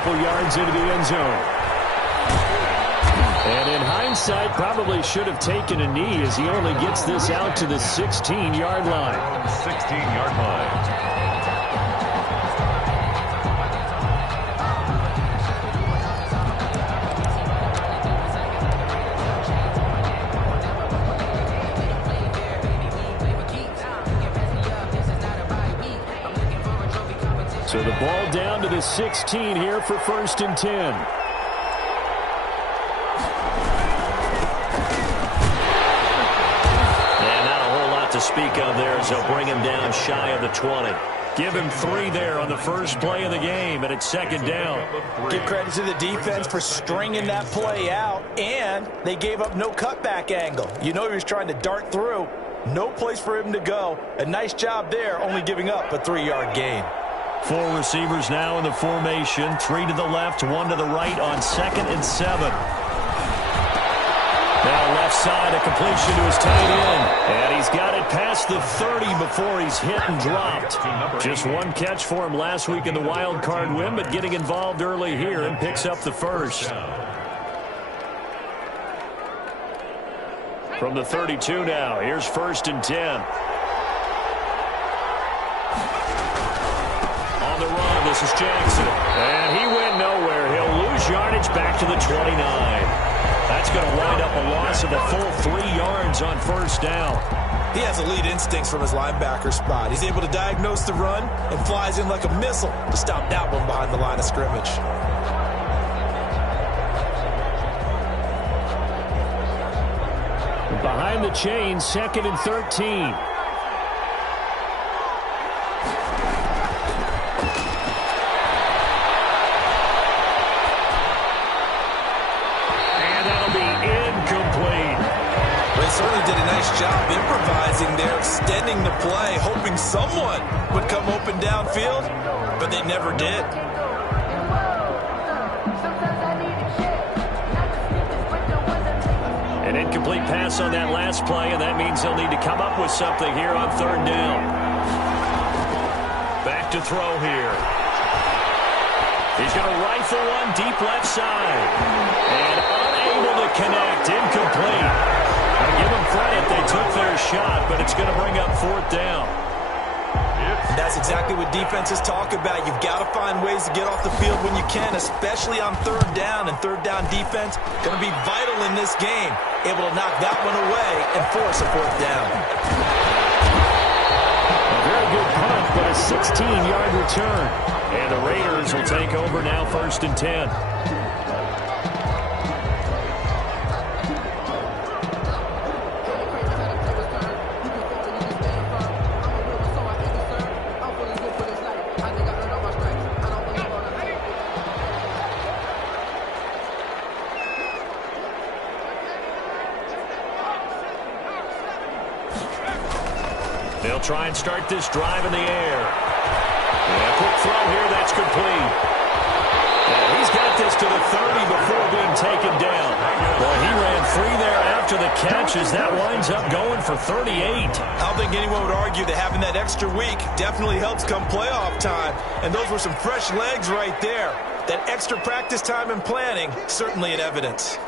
couple yards into the end zone. And in hindsight, probably should have taken a knee as he only gets this out to the 16-yard line. 16-yard line. So the ball down to the 16 here for 1st and 10. And not a whole lot to speak of there as they'll bring him down shy of the 20. Give him 3 there on the first play of the game, and it's 2nd down. Give credit to the defense for stringing that play out, and they gave up no cutback angle. You know he was trying to dart through. No place for him to go. A nice job there, only giving up a 3-yard gain. 4 receivers now in the formation. 3 to the left, 1 to the right on 2nd and 7. Now left side, a completion to his tight end. And he's got it past the 30 before he's hit and dropped. Just 1 catch for him last week in the wild card win, but getting involved early here and picks up the first. From the 32 now, here's 1st and 10. The run. This is Jackson. And he went nowhere. He'll lose yardage back to the 29. That's going to wind up a loss of a full 3 yards on 1st down. He has elite instincts from his linebacker spot. He's able to diagnose the run and flies in like a missile to stop that one behind the line of scrimmage. Behind the chains, 2nd and 13. Certainly did a nice job improvising there, extending the play, hoping someone would come open downfield, but they never did. An incomplete pass on that last play, and that means they'll need to come up with something here on 3rd down. Back to throw here. He's going to rifle one deep left side. And unable to connect, incomplete. I give them credit, they took their shot, but it's going to bring up 4th down. That's exactly what defenses talk about. You've got to find ways to get off the field when you can, especially on 3rd down. And 3rd down defense going to be vital in this game. Able to knock that one away and force a 4th down. A very good punt, but a 16-yard return. And the Raiders will take over now 1st and 10. They'll try and start this drive in the air. And a quick throw here, that's complete. And he's got this to the 30 before being taken down. Well, he ran free there after the catch as that winds up going for 38. I don't think anyone would argue that having that extra week definitely helps come playoff time. And those were some fresh legs right there. That extra practice time and planning, certainly in evidence.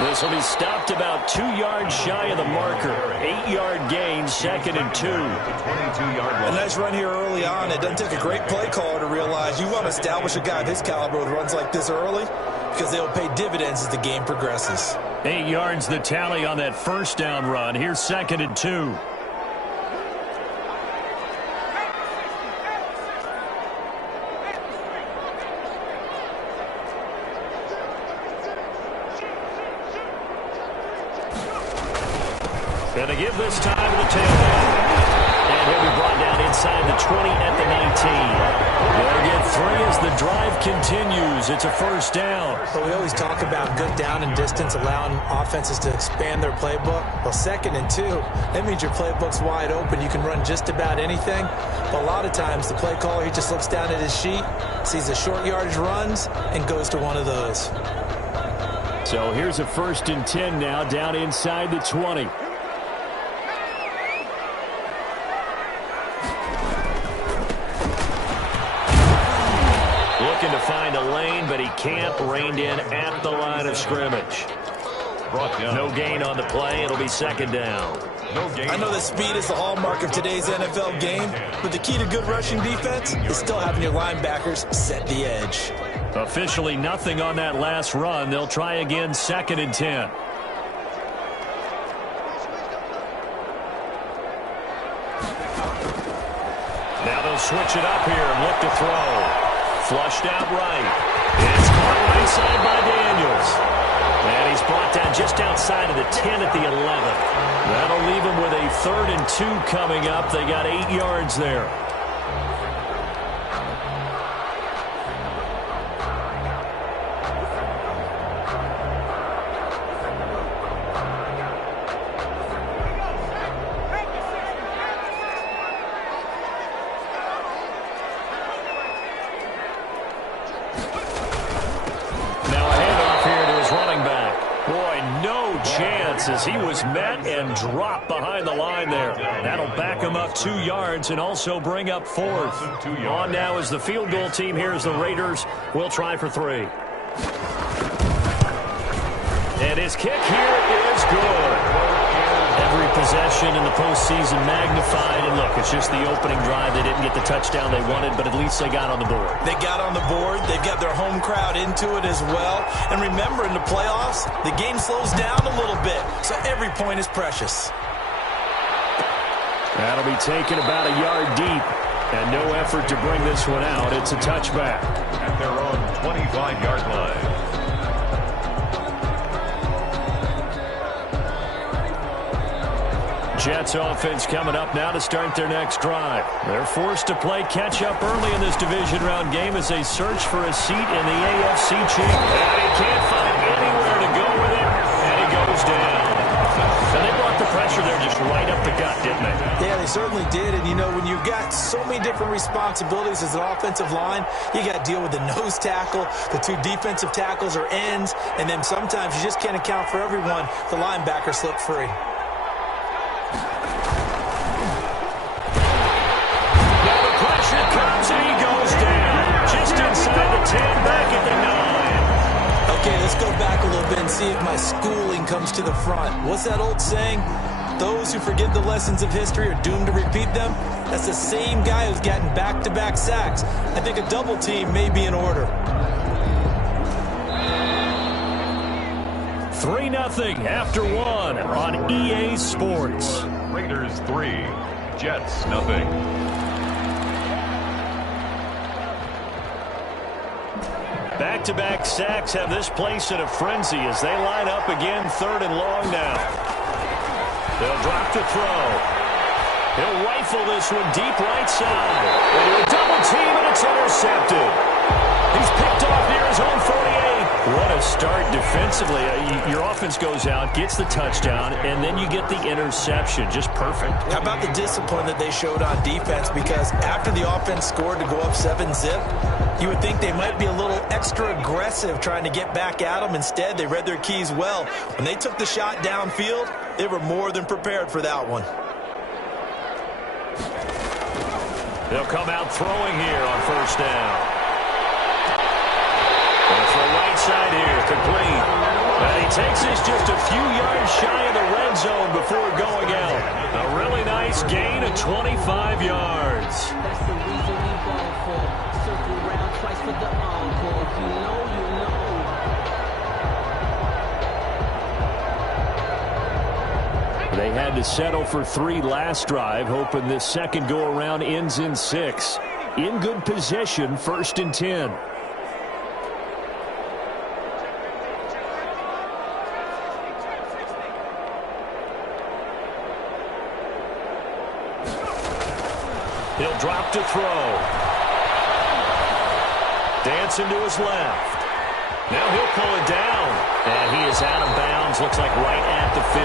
This will be stopped about 2 yards shy of the marker. 8-yard gain, 2nd and 2. A nice run here early on. It doesn't take a great play caller to realize you want to establish a guy of his caliber with runs like this early because they'll pay dividends as the game progresses. 8 yards the tally on that 1st down run. Here's 2nd and 2. And they give this time to the tailback. And he'll be brought down inside the 20 at the 19. They'll get 3 as the drive continues. It's a first down. Well, we always talk about good down and distance, allowing offenses to expand their playbook. Well, 2nd and 2, that means your playbook's wide open. You can run just about anything. But a lot of times, the play caller, he just looks down at his sheet, sees the short yardage runs, and goes to one of those. So here's a 1st and 10 now, down inside the 20. Looking to find a lane, but he can't. Reined in at the line of scrimmage. No gain on the play. It'll be 2nd down. I know that speed is the hallmark of today's NFL game, but the key to good rushing defense is still having your linebackers set the edge. Officially nothing on that last run. They'll try again, 2nd and 10. Now they'll switch it up here and look to throw. Flushed out right. It's caught right side by Daniels. And he's brought down just outside of the 10 at the 11. That'll leave him with a 3rd and 2 coming up. They got 8 yards there. As he was met and dropped behind the line there. That'll back him up 2 yards and also bring up 4th. On now is the field goal team. Here's the Raiders. We'll try for 3. And his kick here is good. Every possession in the postseason magnified. And look, it's just the opening drive. They didn't get the touchdown they wanted, but at least they got on the board. They got on the board. They've got their home crowd into it as well. And remember, in the playoffs, the game slows down a little bit, so every point is precious. That'll be taken about a yard deep. And no effort to bring this one out. It's a touchback. At their own 25-yard line. Jets offense coming up now to start their next drive. They're forced to play catch-up early in this division round game as they search for a seat in the AFC Championship. And he can't find anywhere to go with it, and he goes down. And they brought the pressure there just right up the gut, didn't they? Yeah, they certainly did. And, you know, when you've got so many different responsibilities as an offensive line, you got to deal with the nose tackle, the 2 defensive tackles or ends, and then sometimes you just can't account for everyone. The linebacker slipped free. And he goes down just inside the 10, back at the 9. Okay, let's go back a little bit and see if my schooling comes to the front. What's that old saying? Those who forget the lessons of history are doomed to repeat them. That's the same guy who's gotten back-to-back sacks. I think a double team may be in order. 3-0 after 1 on EA Sports. Raiders 3, Jets 0. Back-to-back sacks have this place in a frenzy as they line up again, 3rd and long now. They'll drop to throw. He'll rifle this one deep right side. Into a double team, and it's intercepted. He's picked off near his own 48. What a start defensively. Your offense goes out, gets the touchdown, and then you get the interception. Just perfect. How about the discipline that they showed on defense? Because after the offense scored to go up 7-zip, you would think they might be a little extra aggressive trying to get back at them. Instead, they read their keys well. When they took the shot downfield, they were more than prepared for that one. They'll come out throwing here on 1st down. And for right side here, complete. And he takes this just a few yards shy of the red zone before going out. A really nice gain of 25 yards. That's the reason we ball for. Circle around twice for the encore. You know. They had to settle for 3 last drive, hoping this second go-around ends in 6. In good position, 1st and 10. He'll drop to throw. Dancing to his left. Now he'll pull it down. And he is out of bounds. Looks like right at the 15.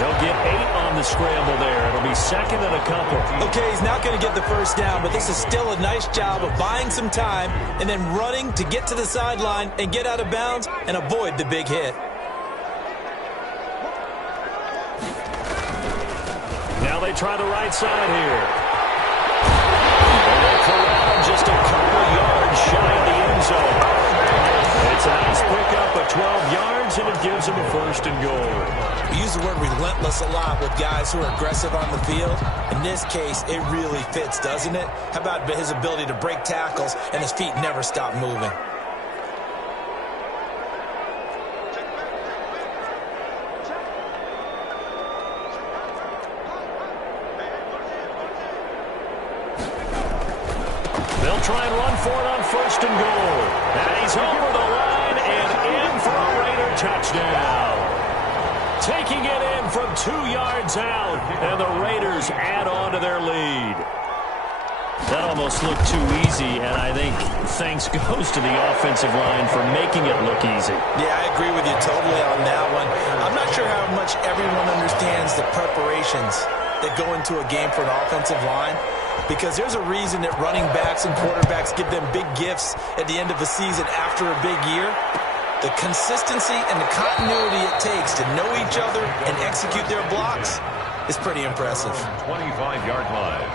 He'll get 8 on the scramble there. It'll be second and a couple. Okay, he's not going to get the first down, but this is still a nice job of buying some time and then running to get to the sideline and get out of bounds and avoid the big hit. Now they try the right side here. And they corral just a couple yards shy of the end zone. It's a nice pickup of 12 yards, and it gives him a first and goal. We use the word relentless a lot with guys who are aggressive on the field. In this case, it really fits, doesn't it? How about his ability to break tackles and his feet never stop moving? They'll try and run for it on first and goal. And he's over the line and in for a Raider touchdown. Taking it in from 2 yards out, and the Raiders add on to their lead. That almost looked too easy, and I think thanks goes to the offensive line for making it look easy. Yeah, I agree with you totally on that one. I'm not sure how much everyone understands the preparations that go into a game for an offensive line, because there's a reason that running backs and quarterbacks give them big gifts at the end of the season after a big year. The consistency and the continuity it takes to know each other and execute their blocks is pretty impressive. 25-yard line.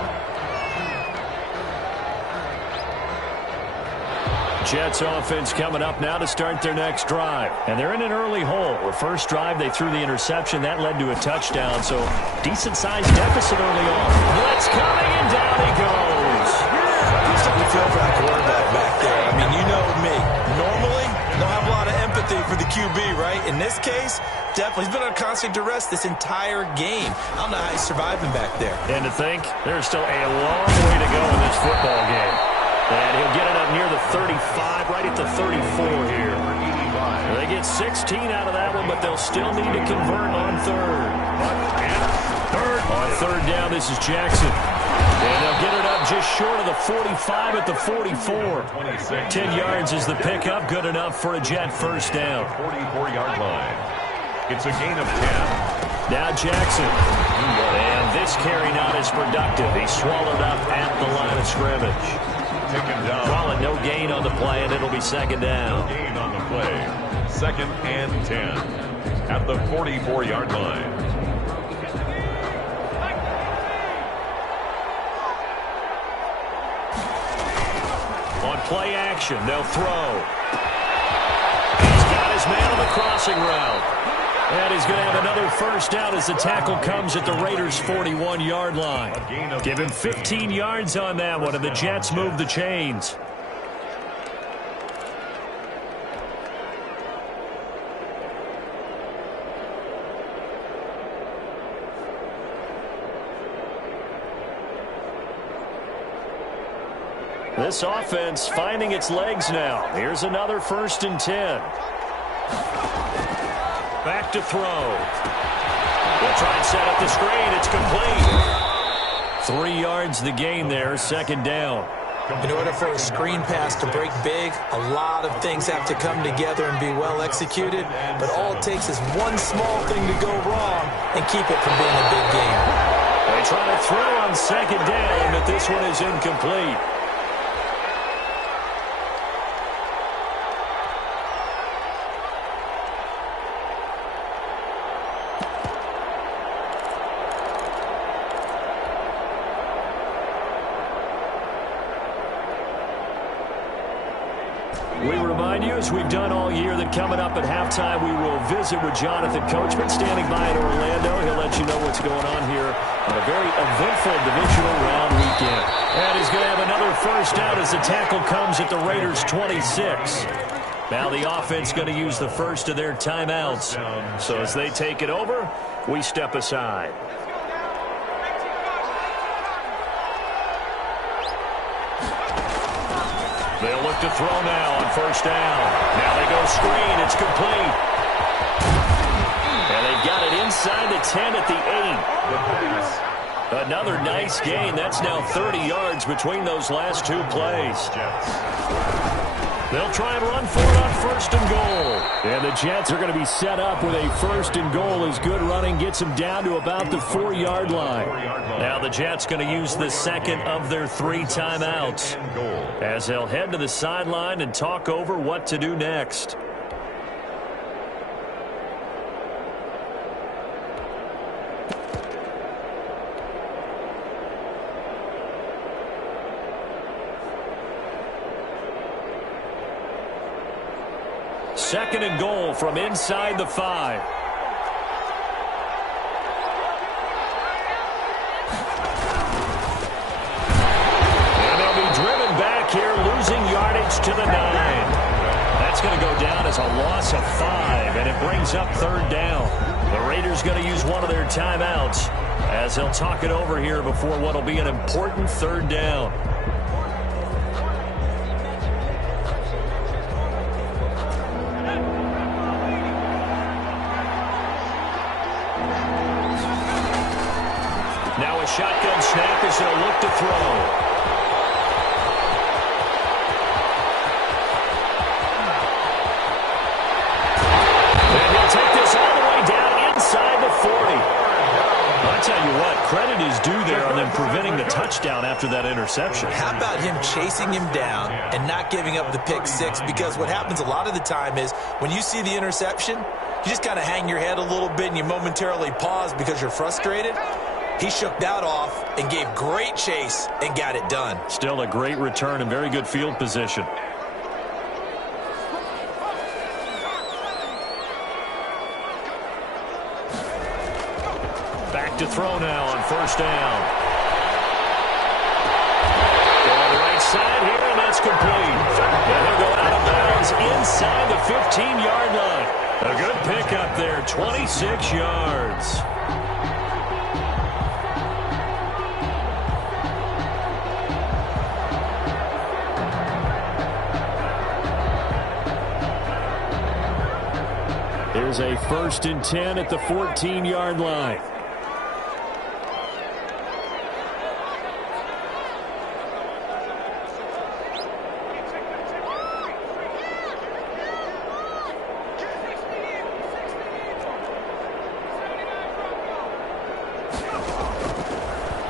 Jets offense coming up now to start their next drive. And they're in an early hole. The first drive, they threw the interception. That led to a touchdown, so decent-sized deficit early on. Blitz coming, and down he goes. You feel for that quarterback back there. I mean, you know me. Normally, don't have a lot of empathy for the QB, right? In this case, definitely. He's been on constant duress this entire game. I don't know how he's surviving back there. And to think, there's still a long way to go in this football game. And he'll get it up near the 35, right at the 34 here. They get 16 out of that one, but they'll still need to convert on third. On third down, this is Jackson. And they'll get it up just short of the 45 at the 44. 10 yards is the pickup, good enough for a Jet first down. 44-yard line. It's a gain of 10. Now Jackson. And this carry not as productive. He swallowed up at the line of scrimmage. Taken down. Calling no gain on the play, and it'll be second down. No gain on the play. Second and 10 at the 44-yard line. On play action, they'll throw. He's got his man on the crossing route. And he's going to have another first down as the tackle comes at the Raiders' 41-yard line. Give him 15 yards on that one, and the Jets move the chains. This offense finding its legs now. Here's another first and 10. Back to throw. They'll try and set up the screen. It's complete. 3 yards the gain there, second down. In order for a screen pass to break big, a lot of things have to come together and be well executed. But all it takes is one small thing to go wrong and keep it from being a big game. They try to throw on second down, but this one is incomplete. We remind you, as we've done all year, that coming up at halftime, we will visit with Jonathan Coachman standing by in Orlando. He'll let you know what's going on here on a very eventful divisional round weekend. And he's going to have another first down as the tackle comes at the Raiders' 26. Now the offense going to use the first of their timeouts. So as they take it over, we step aside. They'll look to throw now on first down. Now they go screen. It's complete. And they've got it inside the 10 at the 8. The pass Another nice gain. That's now 30 yards between those last two plays. They'll try and run for it on first and goal. And the Jets are going to be set up with a first and goal as good running gets them down to about the 4-yard line. Now the Jets going to use the second of their 3 timeouts as they'll head to the sideline and talk over what to do next. Second and goal from inside the 5. And they'll be driven back here, losing yardage to the 9. That's going to go down as a loss of 5, and it brings up third down. The Raiders going to use one of their timeouts as they'll talk it over here before what will be an important third down. Now a shotgun snap as they'll look to throw. And he'll take this all the way down inside the 40. I'll tell you what, credit is due there on them preventing the touchdown after that interception. How about him chasing him down and not giving up the pick 6? Because what happens a lot of the time is when you see the interception, you just kind of hang your head a little bit and you momentarily pause because you're frustrated. He shook that off and gave great chase and got it done. Still a great return and very good field position. Back to throw now on first down. On the right side here, and that's complete. And he'll go out of bounds inside the 15-yard line. A good pickup there, 26 yards. Here's a 1st and 10 at the 14-yard line.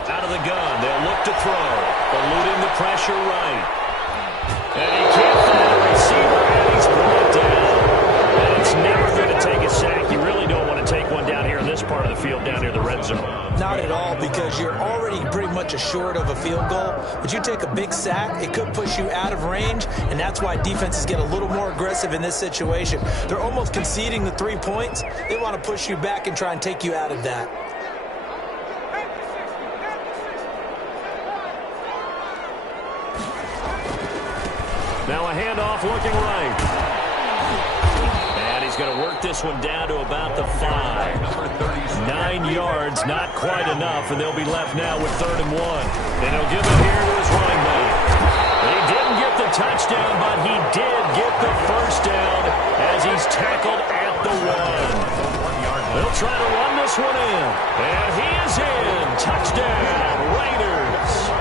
Out of the gun, they'll look to throw. Eluding the pressure right. And he can't find a receiver, and he's brought down. And it's never going to take a sack. You really don't want to take one down here in this part of the field, down near the red zone. Not at all, because you're already pretty much assured of a field goal. But you take a big sack, it could push you out of range, and that's why defenses get a little more aggressive in this situation. They're almost conceding the 3 points. They want to push you back and try and take you out of that. Now a handoff looking right. And he's going to work this one down to about the 5. 9 yards, not quite enough, and they'll be left now with 3rd and 1. And he'll give it here to his running back. He didn't get the touchdown, but he did get the first down as he's tackled at the 1. They'll try to run this one in. And he is in. Touchdown, Raiders.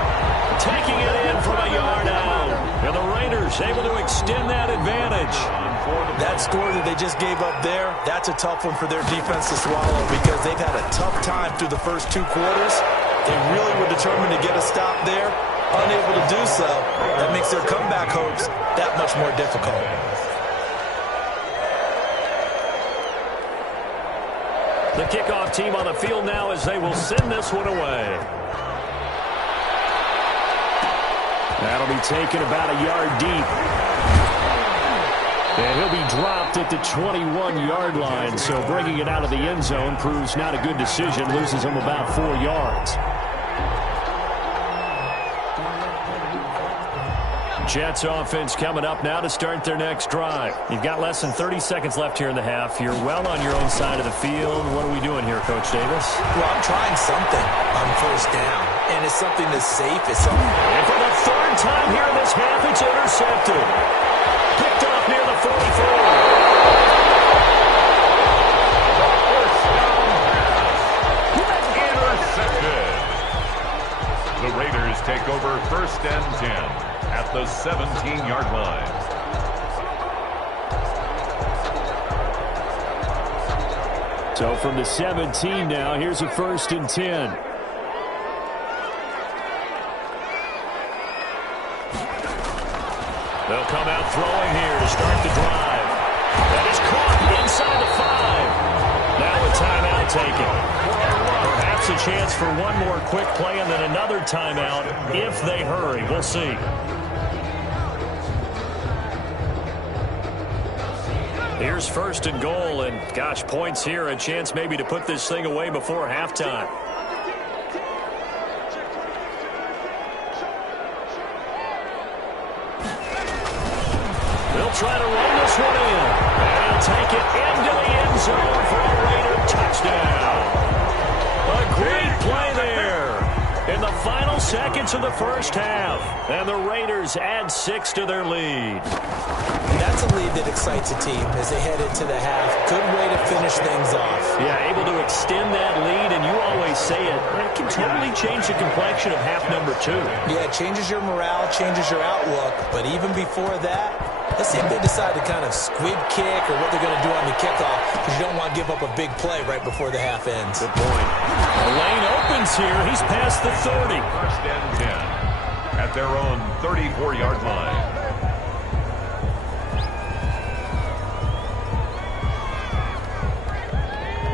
Taking it in from a yard out. And the Raiders able to extend that advantage. That score that they just gave up there, that's a tough one for their defense to swallow because they've had a tough time through the first 2 quarters. They really were determined to get a stop there. Unable to do so, that makes their comeback hopes that much more difficult. The kickoff team on the field now as they will send this one away. That'll be taken about a yard deep. And he'll be dropped at the 21-yard line. So bringing it out of the end zone proves not a good decision. Loses him about 4 yards. Jets offense coming up now to start their next drive. You've got less than 30 seconds left here in the half. You're well on your own side of the field. What are we doing here, Coach Davis? Well, I'm trying something on first down, and it's something that's safe. It's something. And for the 3rd time here in this half, it's intercepted. Picked off near the 44. Intercepted. 17-yard line. So from the 17 now, here's a 1st and 10. They'll come out throwing here to start the drive. That is caught inside the 5. Now a timeout taken. Perhaps a chance for one more quick play and then another timeout if they hurry. We'll see. Here's 1st and goal, and gosh, points here, a chance maybe to put this thing away before halftime. They'll try to run this one in, and he'll take it into the end zone for a Raider touchdown. A great play there in the final seconds of the first half, and the Raiders add 6 to their lead. That's a lead that excites a team as they head into the half. Good way to finish things off. Yeah, able to extend that lead, and you always say it can totally change the complexion of half number 2. Yeah, it changes your morale, changes your outlook, but even before that, let's see if they decide to kind of squib kick or what they're going to do on the kickoff, because you don't want to give up a big play right before the half ends. Good point. The lane opens here. He's past the 30. 1st and 10 at their own 34-yard line.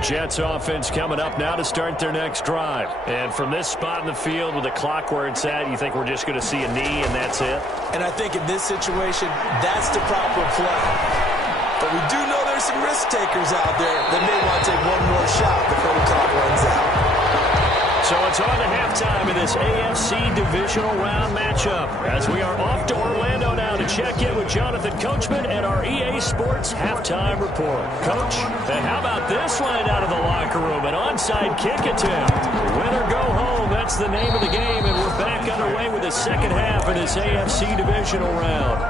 Jets offense coming up now to start their next drive. And from this spot in the field with the clock where it's at, you think we're just going to see a knee and that's it? And I think in this situation, that's the proper play. But we do know there's some risk takers out there that may want to take one more shot before the clock runs out. So it's on to halftime in this AFC divisional round matchup as we are off to Orlando now to check in with Jonathan Coachman at our EA Sports Halftime Report. Coach, and how about this line out of the locker room? An onside kick attempt. Win or go home, that's the name of the game, and we're back underway with the second half of this AFC divisional round.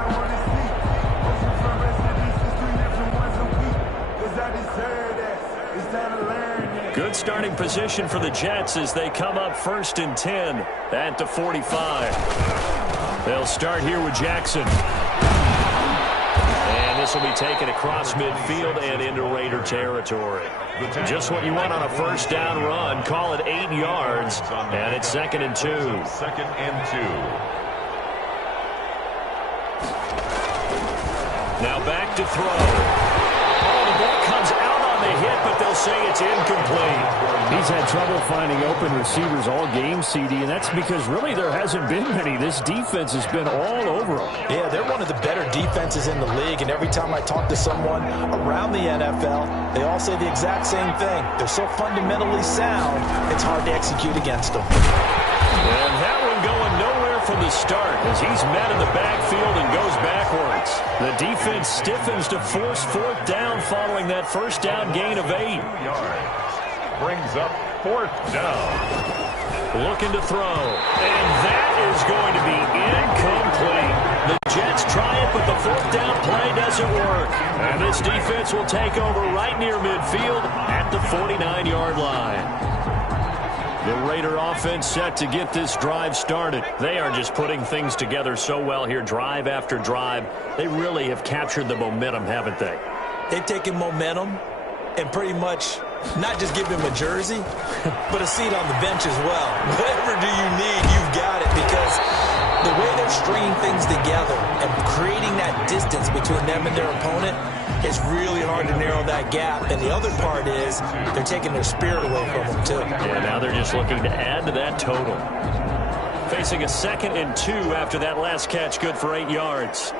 Good starting position for the Jets as they come up 1st and 10 at the 45. They'll start here with Jackson. And this will be taken across midfield and into Raider territory. Just what you want on a 1st down run. Call it 8 yards, and it's 2nd and 2. 2nd and 2. Now back to throw. Oh, the ball comes out on the hit, but they'll say it's incomplete. He's had trouble finding open receivers all game, CD, and that's because really there hasn't been many. This defense has been all over them. Yeah, they're one of the better defenses in the league, and every time I talk to someone around the NFL, they all say the exact same thing. They're so fundamentally sound, it's hard to execute against them. And that one going nowhere from the start as he's met in the backfield and goes backwards. The defense stiffens to force 4th down following that 1st down gain of 8. Brings up 4th down. Looking to throw. And that is going to be incomplete. The Jets try it, but the 4th down play doesn't work. And this defense will take over right near midfield at the 49-yard line. The Raider offense set to get this drive started. They are just putting things together so well here, drive after drive. They really have captured the momentum, haven't they? They've taken momentum and pretty much not just give him a jersey, but a seat on the bench as well. Whatever do you need, you've got it, because the way they're stringing things together and creating that distance between them and their opponent, it's really hard to narrow that gap. And the other part is they're taking their spirit away from them, too. Yeah, now they're just looking to add to that total. Facing a 2nd and 2 after that last catch, good for 8 yards.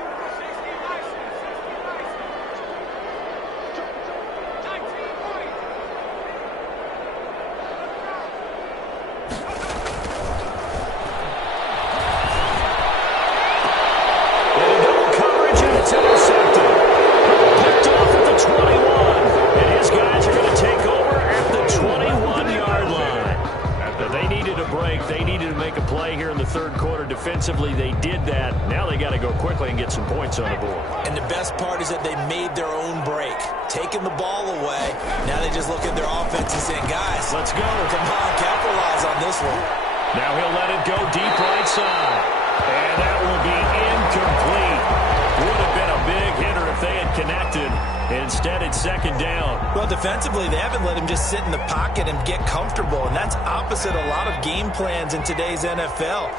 Defensively, they did that. Now they got to go quickly and get some points on the board. And the best part is that they made their own break, taking the ball away. Now they just look at their offense and saying, guys, let's go. Come on, capitalize on this one. Now he'll let it go deep right side. And that will be incomplete. Would have been a big hitter if they had connected. Instead, it's second down. Well, defensively, they haven't let him just sit in the pocket and get comfortable, and that's opposite a lot of game plans in today's NFL.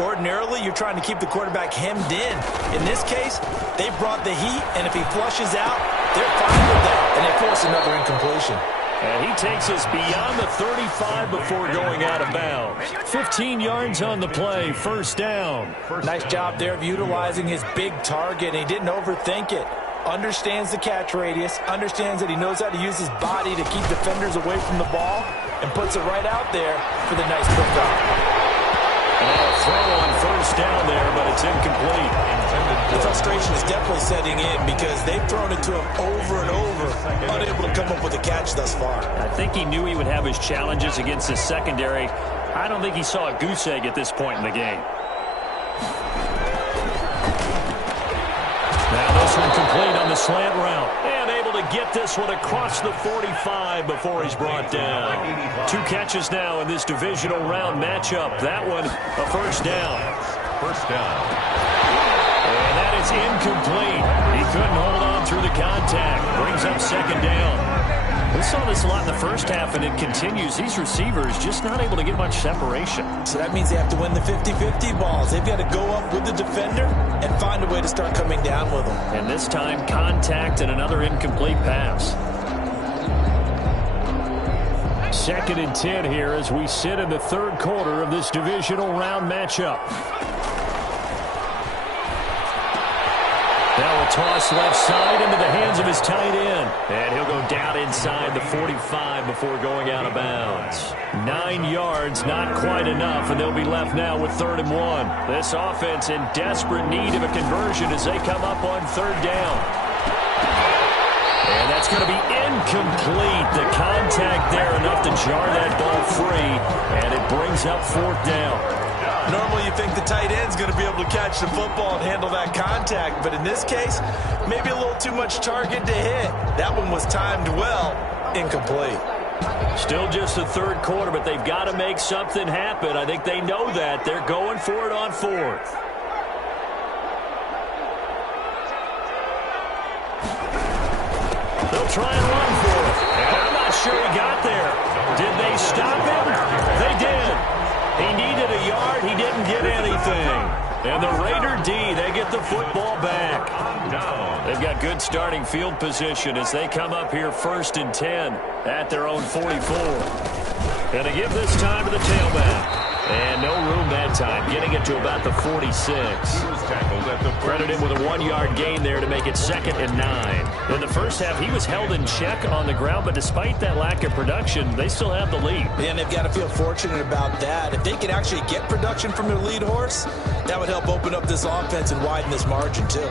Ordinarily, you're trying to keep the quarterback hemmed in. In this case, they brought the heat, and if he flushes out, they're fine with that, and they force another incompletion. And he takes us beyond the 35 before going out of bounds. 15 yards on the play, first down. Nice job there of utilizing his big target, and he didn't overthink it. Understands the catch radius, understands that he knows how to use his body to keep defenders away from the ball, and puts it right out there for the nice pickup. And a throw on first down there, but it's incomplete. The frustration is definitely setting in because they've thrown it to him over and over, unable to come up with a catch thus far. I think he knew he would have his challenges against his secondary. I don't think he saw a goose egg at this point in the game. Now this one complete on the slant route. And able to get this one across the 45 before he's brought down. 2 catches now in this divisional round matchup. That one a first down. First down. And that is incomplete. He couldn't hold on through the contact. Brings up second down. We saw this a lot in the first half, and it continues. These receivers just not able to get much separation. So that means they have to win the 50-50 balls. They've got to go up with the defender and find a way to start coming down with them. And this time, contact and another incomplete pass. 2nd and 10 here as we sit in the third quarter of this divisional round matchup. Now a toss left side into the hands of his tight end. And he'll go down inside the 45 before going out of bounds. 9 yards, not quite enough, and they'll be left now with 3rd and 1. This offense in desperate need of a conversion as they come up on 3rd down. And that's going to be incomplete. The contact there enough to jar that ball free, and it brings up 4th down. Normally you think the tight end's going to be able to catch the football and handle that contact, but in this case, maybe a little too much target to hit. That one was timed well, incomplete. Still just the third quarter, but they've got to make something happen. I think they know that. They're going for it on 4th. They'll try and run for it. And I'm not sure he got there. Did they stop him? They did. He needed a yard. He didn't get anything. And the Raider D, they get the football back. They've got good starting field position as they come up here 1st and 10 at their own 44. And to give this time to the tailback. And no room that time, getting it to about the 46. Credit him with a 1-yard gain there to make it 2nd and 9. In the first half, he was held in check on the ground, but despite that lack of production, they still have the lead. And they've got to feel fortunate about that. If they can actually get production from their lead horse, that would help open up this offense and widen this margin too.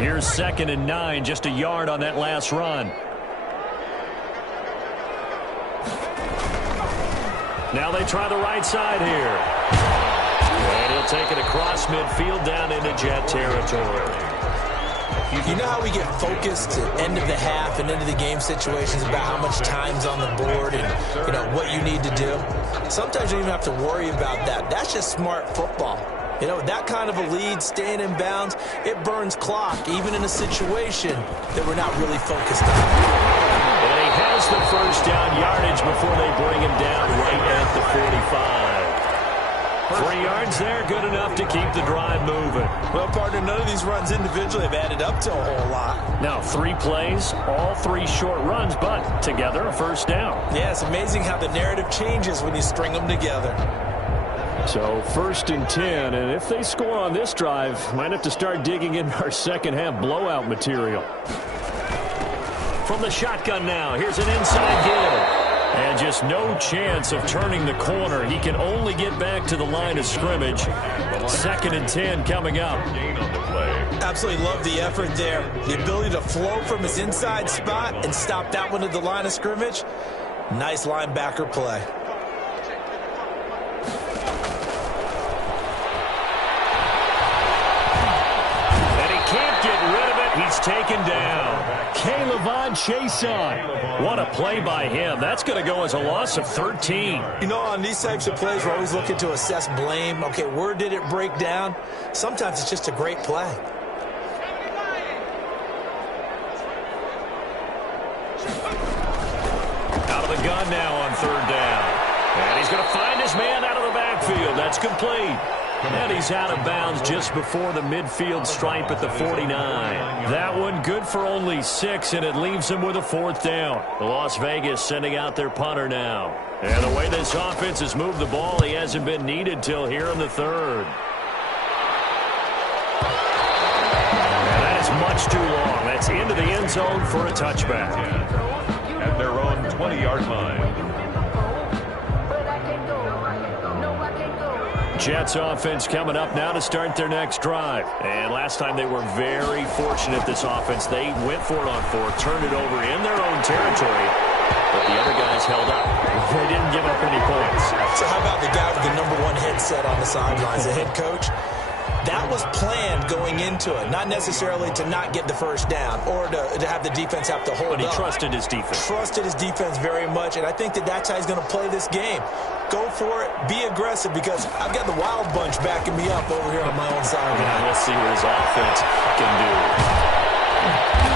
Here's 2nd and 9, just a yard on that last run. Now they try the right side here. And he'll take it across midfield down into Jet territory. You know how we get focused at end of the half and into the game situations about how much time's on the board and, you know, what you need to do? Sometimes you don't even have to worry about that. That's just smart football. You know, that kind of a lead, staying in bounds, it burns clock, even in a situation that we're not really focused on. And he has the first down yardage before they bring him down right at the 45. 3 yards there, good enough to keep the drive moving. Well, partner, none of these runs individually have added up to a whole lot. Now, 3 plays, all 3 short runs, but together a first down. Yeah, it's amazing how the narrative changes when you string them together. So 1st and 10, and if they score on this drive, might have to start digging in our second half blowout material. From the shotgun now, here's an inside give. And just no chance of turning the corner. He can only get back to the line of scrimmage. 2nd and 10 coming up. Absolutely love the effort there. The ability to flow from his inside spot and stop that one at the line of scrimmage. Nice linebacker play. And he can't get rid of it. He's taken down. Caleb Chason. What a play by him. That's going to go as a loss of 13. You know, on these types of plays, we're always looking to assess blame. Okay, where did it break down? Sometimes it's just a great play. Out of the gun now on third down. And he's going to find his man out of the backfield. That's complete. And he's out of bounds just before the midfield stripe at the 49. That one good for only 6, and it leaves him with a 4th down. Las Vegas sending out their punter now. And the way this offense has moved the ball, he hasn't been needed till here in the 3rd. And that is much too long. That's into the end zone for a touchback. At their own 20-yard line. Jets offense coming up now to start their next drive. And last time they were very fortunate, this offense. They went for it on 4th, turned it over in their own territory, but the other guys held up. They didn't give up any points. So how about the guy with the #1 headset on the sidelines, the head coach? That was planned going into it, not necessarily to not get the first down or to have the defense have to hold up. But he trusted his defense. Trusted his defense very much, and I think that's how he's going to play this game. Go for it. Be aggressive, because I've got the wild bunch backing me up over here on my own side. And we'll see what his offense can do.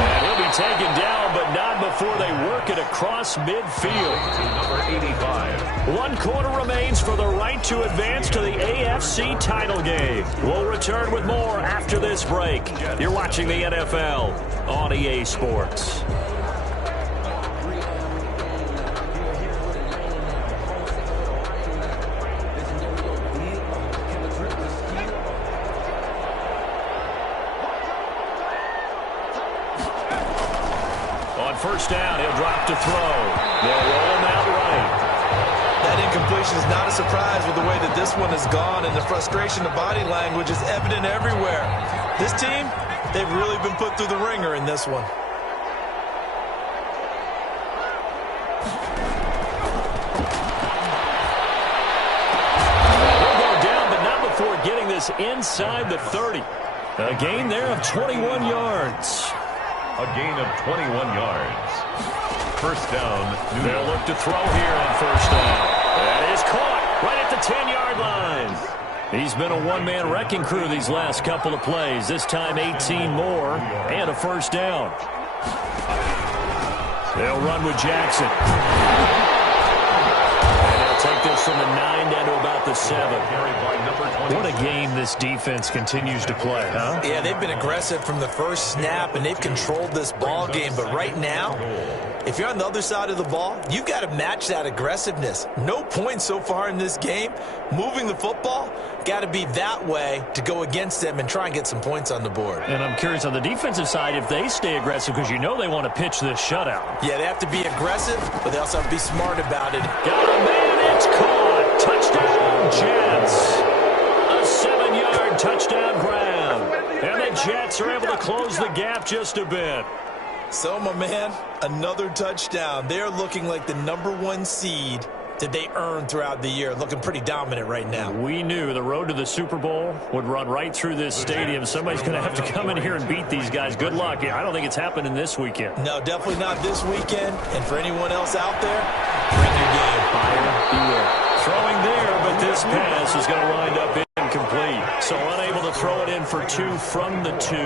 And he'll be taken down, but not before they work it across midfield. Number 85. 1 quarter remains for the right to advance to the AFC title game. We'll return with more after this break. You're watching the NFL on EA Sports. First down, he'll drop to throw. They'll roll him out right. That incompletion is not a surprise with the way that this one has gone, and the frustration of body language is evident everywhere. This team, they've really been put through the ringer in this one. He'll go down, but not before getting this inside the 30. A gain there of 21 yards. A gain of 21 yards. First down. They'll look to throw here on first down. That is caught right at the 10-yard line. He's been a one-man wrecking crew these last couple of plays. This time 18 more and a first down. They'll run with Jackson. And they'll take this from the 9 down to about the 7. What a game this defense continues to play, huh? Yeah, they've been aggressive from the first snap, and they've controlled this ball game. But right now, if you're on the other side of the ball, you've got to match that aggressiveness. No points so far in this game. Moving the football, got to be that way to go against them and try and get some points on the board. And I'm curious on the defensive side if they stay aggressive, because you know they want to pitch this shutout. Yeah, they have to be aggressive, but they also have to be smart about it. Got a man, it's caught. Touchdown, Jets. A 7-yard touchdown grab. And the Jets are able to close the gap just a bit. So, my man, another touchdown. They're looking like the #1 seed that they earned throughout the year. Looking pretty dominant right now. We knew the road to the Super Bowl would run right through this stadium. Somebody's going to have to come in here and beat these guys. Good luck. I don't think it's happening this weekend. No, definitely not this weekend. And for anyone else out there, bring your game. Fire beware. Throwing there, but this pass is going to wind up incomplete. So unable to throw it in for 2 from the 2.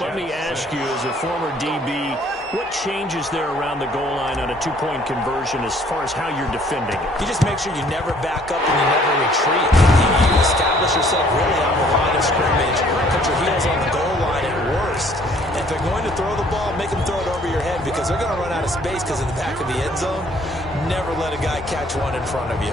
Let me ask you, as a former DB, what changes there around the goal line on a 2-point conversion as far as how you're defending it? You just make sure you never back up and you never retreat. You establish yourself really on the line of scrimmage, put your heels on the goal line at worst. And if they're going to throw the ball, make them throw it over your head, because they're going to run out of space because in the back of the end zone. Never let a guy catch one in front of you.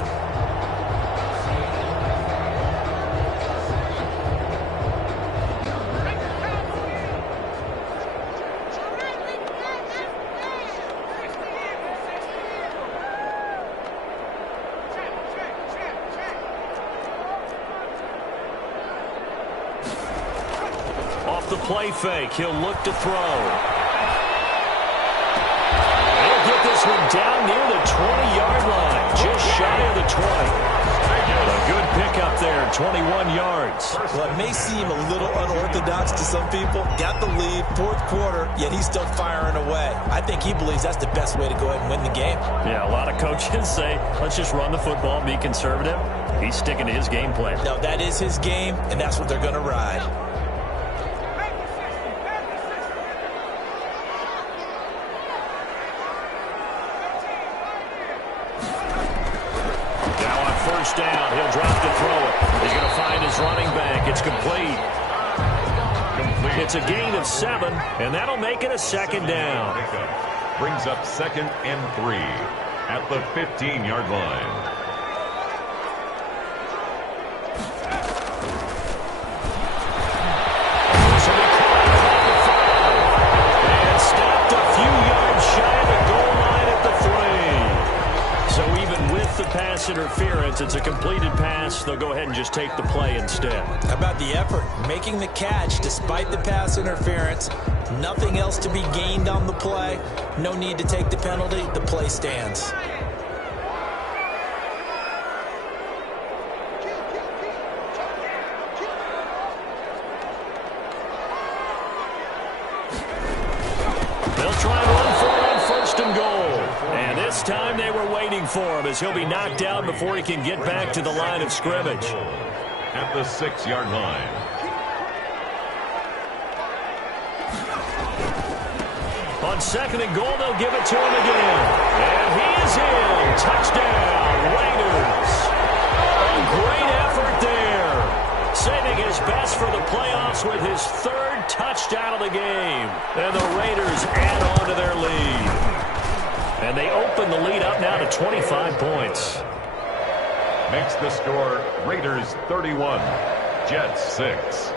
The play fake. He'll look to throw. He'll get this one down near the 20-yard line, just shy of the 20. A good pickup there, 21 yards. Well, it may seem a little unorthodox dots to some people. Got the lead, fourth quarter, yet he's still firing away. I think he believes that's the best way to go ahead and win the game. Yeah, a lot of coaches say, let's just run the football, be conservative. He's sticking to his game plan. No, that is his game, and that's what they're going to ride. Now on first down, he'll drop to throw it. He's going to find his running back. It's complete. It's a gain of 7, and that'll make it a second down. Brings up 2nd and 3 at the 15-yard line. And stopped a few yards shy of the goal line at the 3. So even with the pass interference, it's a completed pass. They'll go ahead and just take the play instead. How about the effort? Making the catch despite the pass interference. Nothing else to be gained on the play. No need to take the penalty. The play stands. They'll try and run for it on first and goal. And this time they were waiting for him as he'll be knocked down before he can get back to the line of scrimmage. At the 6-yard line. On second and goal, they'll give it to him again. And he is in. Touchdown, Raiders. A great effort there. Saving his best for the playoffs with his 3rd touchdown of the game. And the Raiders add on to their lead. And they open the lead up now to 25 points. Makes the score Raiders 31, Jets 6.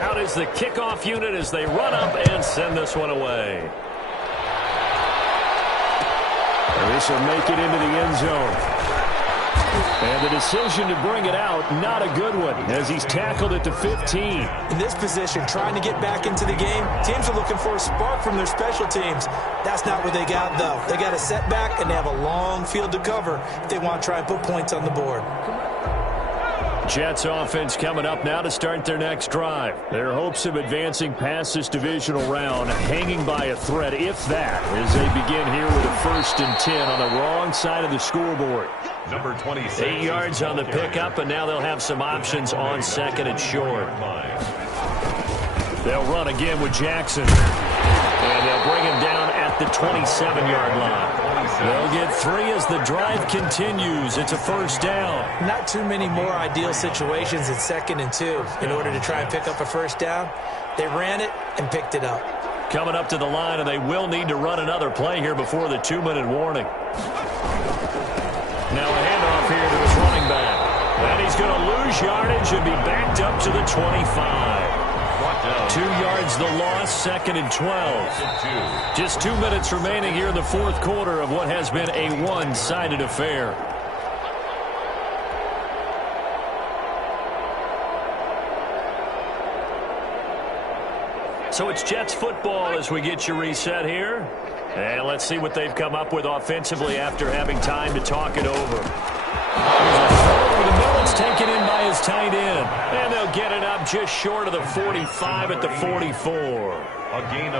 Out is the kickoff unit as they run up and send this one away. This will make it into the end zone. And the decision to bring it out, not a good one, as he's tackled at the 15. In this position, trying to get back into the game, teams are looking for a spark from their special teams. That's not what they got, though. They got a setback, and they have a long field to cover if they want to try and put points on the board. Jets offense coming up now to start their next drive. Their hopes of advancing past this divisional round hanging by a thread, if that, as they begin here with a 1st and 10 on the wrong side of the scoreboard. Number 26. 8 yards on the pickup, and now they'll have some options on second and short. They'll run again with Jackson. And they'll bring him down at the 27-yard line. They'll get 3 as the drive continues. It's a first down. Not too many more ideal situations in 2nd and 2 in order to try and pick up a first down. They ran it and picked it up. Coming up to the line, and they will need to run another play here before the 2-minute warning. Now a handoff here to his running back. And he's going to lose yardage and be backed up to the 25. 2 yards the loss, 2nd and 12. Just 2 minutes remaining here in the 4th quarter of what has been a one-sided affair. So it's Jets football as we get you reset here. And let's see what they've come up with offensively after having time to talk it over. Over the middle, it's taken in by his tight end. And they'll get it up just short of the 45 at the 44.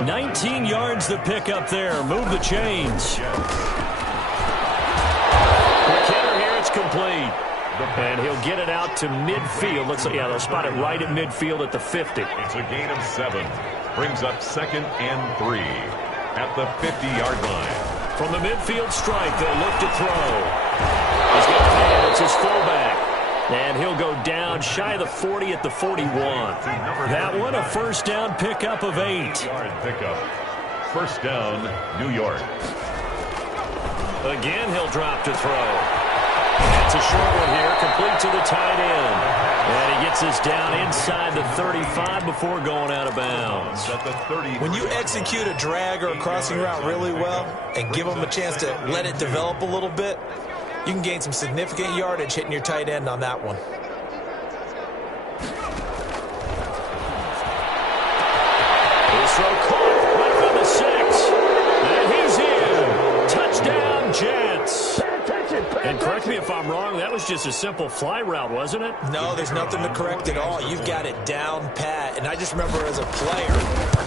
19 yards the pickup there. Move the chains. McKinnon here, it's complete. And he'll get it out to midfield. Yeah, they'll spot it right at midfield at the 50. It's a gain of 7. Brings up 2nd and 3 at the 50-yard line. From the midfield strike, they'll look to throw. He's got a man. It's his fullback. And he'll go down shy of the 40 at the 41. That one, a first down pickup of 8. Pickup. First down, New York. Again, he'll drop to throw. That's a short one here, complete to the tight end. And he gets us down inside the 35 before going out of bounds. When you execute a drag or a crossing route really well and give them a chance to let it develop a little bit, you can gain some significant yardage hitting your tight end on that one. His throw caught right from the 6. And he's in. Touchdown, Jets. And correct me if I'm wrong, that was just a simple fly route, wasn't it? No, there's nothing to correct at all. You've got it down pat. And I just remember as a player,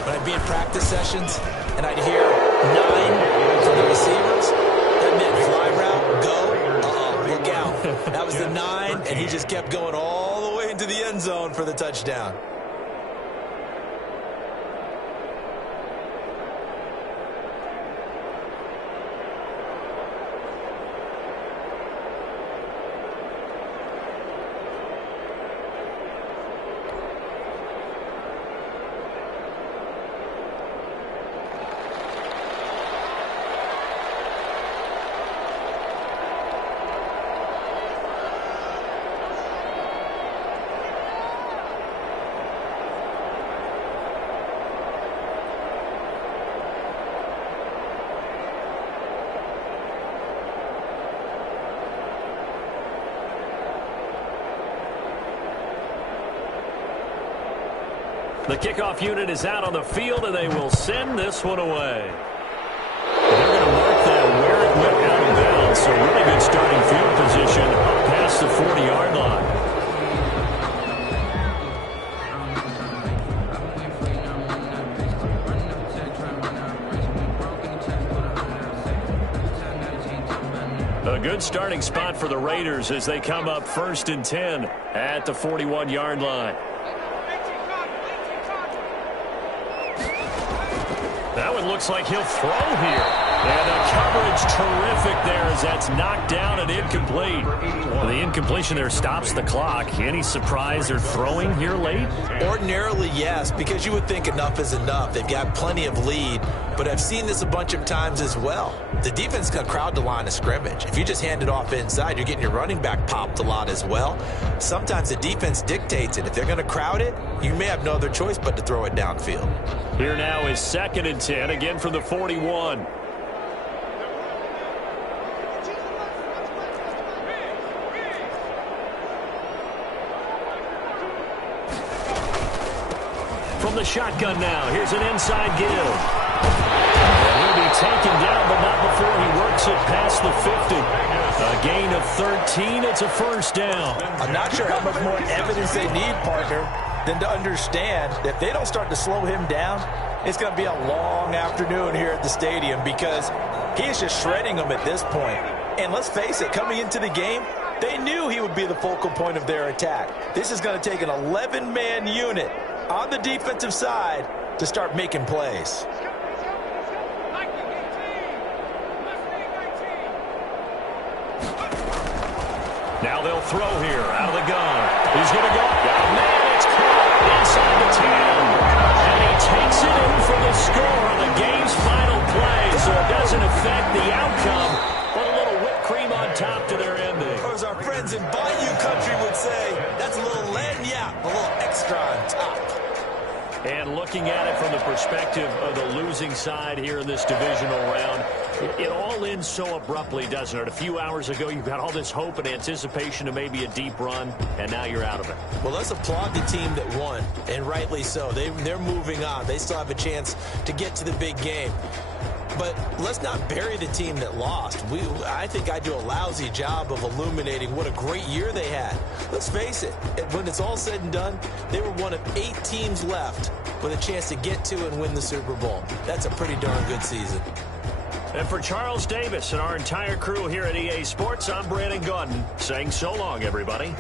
when I'd be in practice sessions and I'd hear 9 from the receivers, that meant fly route, go, look out. That was the 9, and he just kept going all the way into the end zone for the touchdown. The kickoff unit is out on the field, and they will send this one away. They're going to mark that where it went out of bounds, so really good starting field position up past the 40-yard line. A good starting spot for the Raiders as they come up 1st and 10 at the 41-yard line. That one looks like he'll throw here. And the coverage terrific there as that's knocked down and incomplete. Well, the incompletion there stops the clock. Any surprise they're throwing here late? Ordinarily, yes, because you would think enough is enough. They've got plenty of lead, but I've seen this a bunch of times as well. The defense is going to crowd the line of scrimmage. If you just hand it off inside, you're getting your running back popped a lot as well. Sometimes the defense dictates it. If they're going to crowd it, you may have no other choice but to throw it downfield. Here now is 2nd and 10, again from the 41. From the shotgun now, here's an inside give. And he'll be taken down, but not before he works it past the 50. A gain of 13, it's a 1st down. I'm not sure how much more evidence they need, partner, than to understand that if they don't start to slow him down, it's going to be a long afternoon here at the stadium because he is just shredding them at this point. And let's face it, coming into the game, they knew he would be the focal point of their attack. This is going to take an 11-man unit on the defensive side to start making plays. Now they'll throw here out of the gun. He's going to go. Man, it's caught inside the 10. And he takes it in for the score on the game's final play. So it doesn't affect the outcome, but a little whipped cream on top to their ending. Or as our friends in Bayou Country would say, that's a little lagniappe, a little extra on top. And looking at it from the perspective of the losing side here in this divisional round, it all ends so abruptly, doesn't it? A few hours ago, you've got all this hope and anticipation to maybe a deep run, and now you're out of it. Well, let's applaud the team that won, and rightly so. They're moving on. They still have a chance to get to the big game. But let's not bury the team that lost. I think I do a lousy job of illuminating what a great year they had. Let's face it, when it's all said and done, they were one of 8 teams left with a chance to get to and win the Super Bowl. That's a pretty darn good season. And for Charles Davis and our entire crew here at EA Sports, I'm Brandon Gaudin saying so long, everybody.